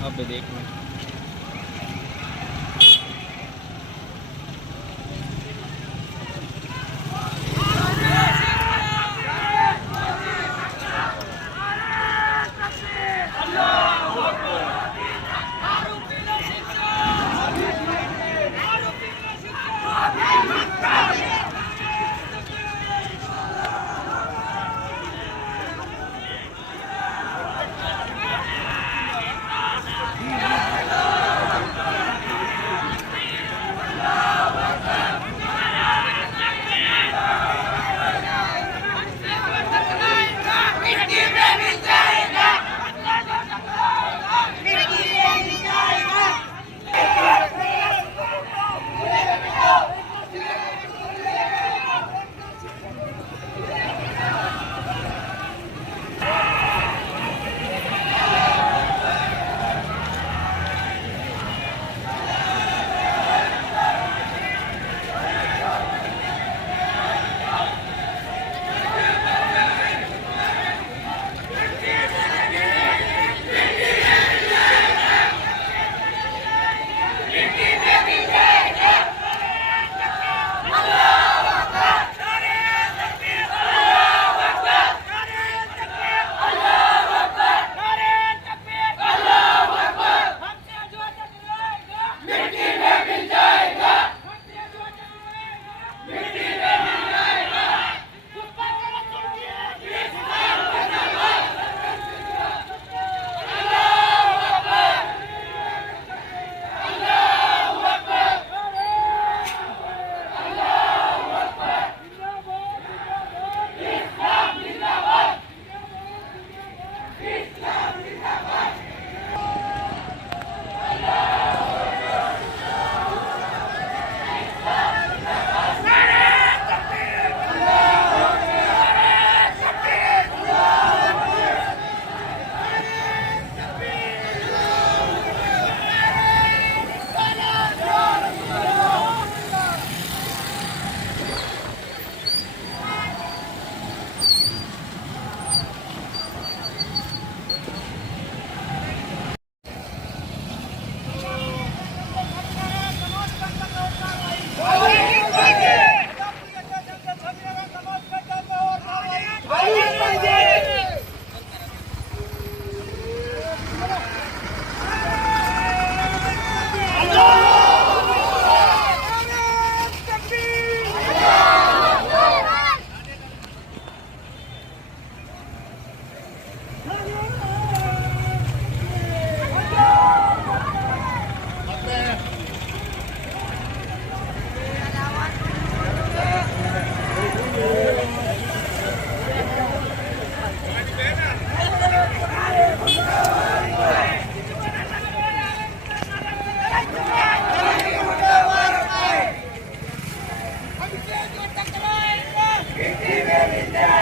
अब देखना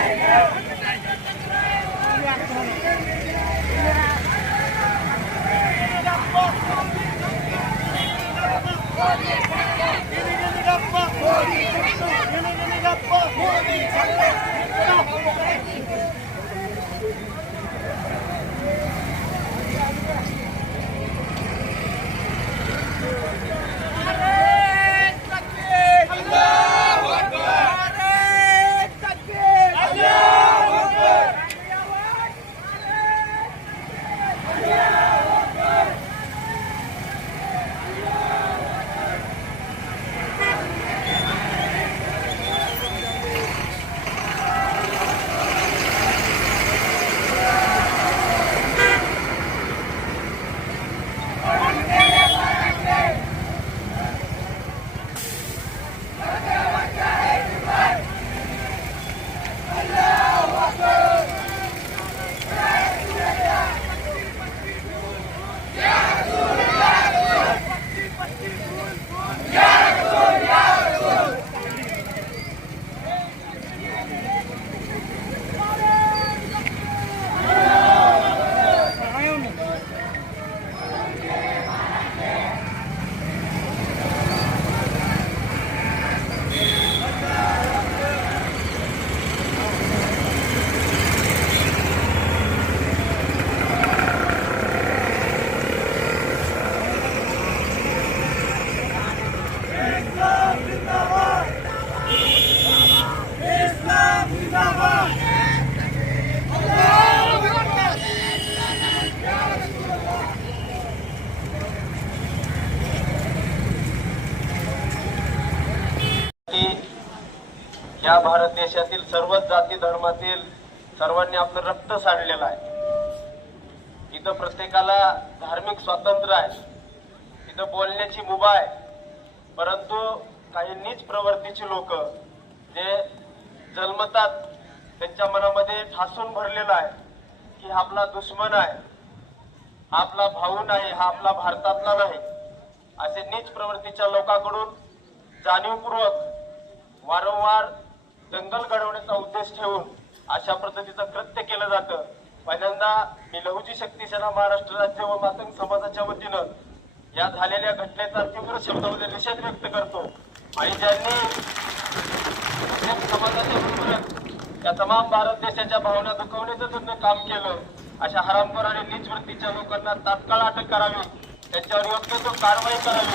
Yeah. Allahu Akbar! या भारत देशातील सर्वच जाती धर्मातील सर्वांनी आपलं रक्त सांडलेलं आहे. इथं प्रत्येकाला धार्मिक स्वातंत्र्य आहे. इथं बोलण्याची मुभा आहे. परंतु काही नीच प्रवृत्तीची लोक जे जन्मतात त्यांच्या मनामध्ये ठासून भरलेलं आहे की आपला दुश्मन आहे आपला भाऊ नाही हा आपला भारतातला नाही असे नीच प्रवृत्तीच्या लोकांकडून जाणीवपूर्वक वारंवार दंगल घडवण्याचा उद्देश ठेवून अशा पद्धतीचं कृत्य केलं जातं. पहिल्यांदा मी लहुजी शक्ती सेना महाराष्ट्र राज्य व मातंग समाजाच्या वतीनं या झालेल्या घटनेचा तीव्र शब्दामध्ये निषेध व्यक्त करतो. आणि ज्यांनी समाजाच्या बरोबरच या तमाम भारत देशाच्या भावना दुखवण्याचं त्यांनी काम केलं अशा हरामखोर आणि नीच वृत्तीच्या लोकांना तात्काळ अटक करावी त्यांच्यावर योग्य तो कारवाई करावी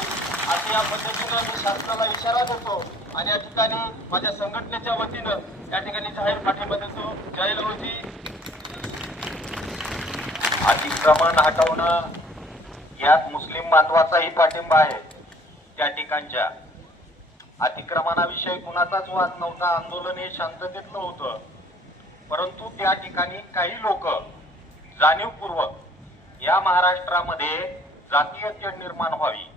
अशी या पद्धतीनं मी शासनाला इशारा देतो. आणि या ठिकाणी माझ्या संघटनेच्या वतीनं या ठिकाणी जाहीर पाठिंबा देतो. जय लहुजी. अतिक्रमण हटवणं यात मुस्लिम बांधवाचाही पाठिंबा आहे. त्या ठिकाणच्या अतिक्रमणाविषयी कुणाचाच वाद नव्हता आंदोलन हे शांततेत नव्हतं परंतु त्या ठिकाणी काही लोक जाणीवपूर्वक या महाराष्ट्रामध्ये जातीय तेढ निर्माण व्हावी.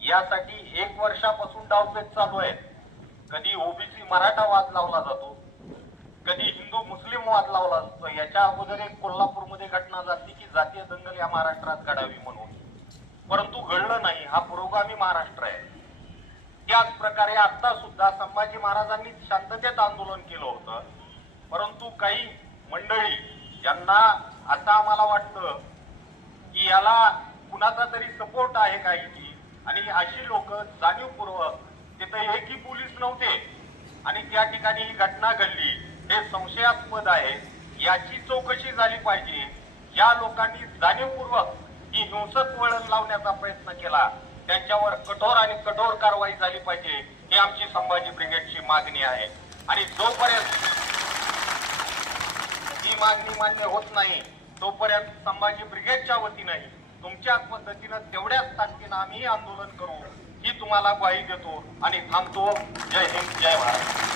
यासाठी एक वर्षापासून डावपेच चालू आहेत. कधी ओबीसी मराठा वाद लावला जातो कधी हिंदू मुस्लिम वाद लावला जातो याच्या अगोदर एक कोल्हापूरमध्ये घटना झाली की जातीय दंगल या महाराष्ट्रात घडावी म्हणून. परंतु घडलं नाही हा पुरोगामी महाराष्ट्र आहे. त्याच प्रकारे आता सुद्धा संभाजी महाराजांनी शांततेत आंदोलन केलं होतं. परंतु काही मंडळी ज्यांना असं आम्हाला वाटतं की याला कुणाचा तरी सपोर्ट आहे काही की आणि अशी लोक जाणीवपूर्वक तिथे एकही पोलीस नव्हते. आणि त्या ठिकाणी ही घटना घडली. हे संशयास्पद आहे. याची चौकशी झाली पाहिजे. या लोकांनी जाणीवपूर्वक ही हिंसक वळण लावण्याचा प्रयत्न केला. त्यांच्यावर कठोर आणि कठोर कारवाई झाली पाहिजे. ही आमची संभाजी ब्रिगेडची मागणी आहे. आणि जोपर्यंत ही मागणी मान्य होत नाही तोपर्यंत संभाजी ब्रिगेडच्या वतीनंही तुमच्या पद्धतीनं तेवढ्याच ताकदीनं आम्ही आंदोलन करू. ही तुम्हाला ग्वाही देतो आणि थांबतो. जय हिंद जय भारत.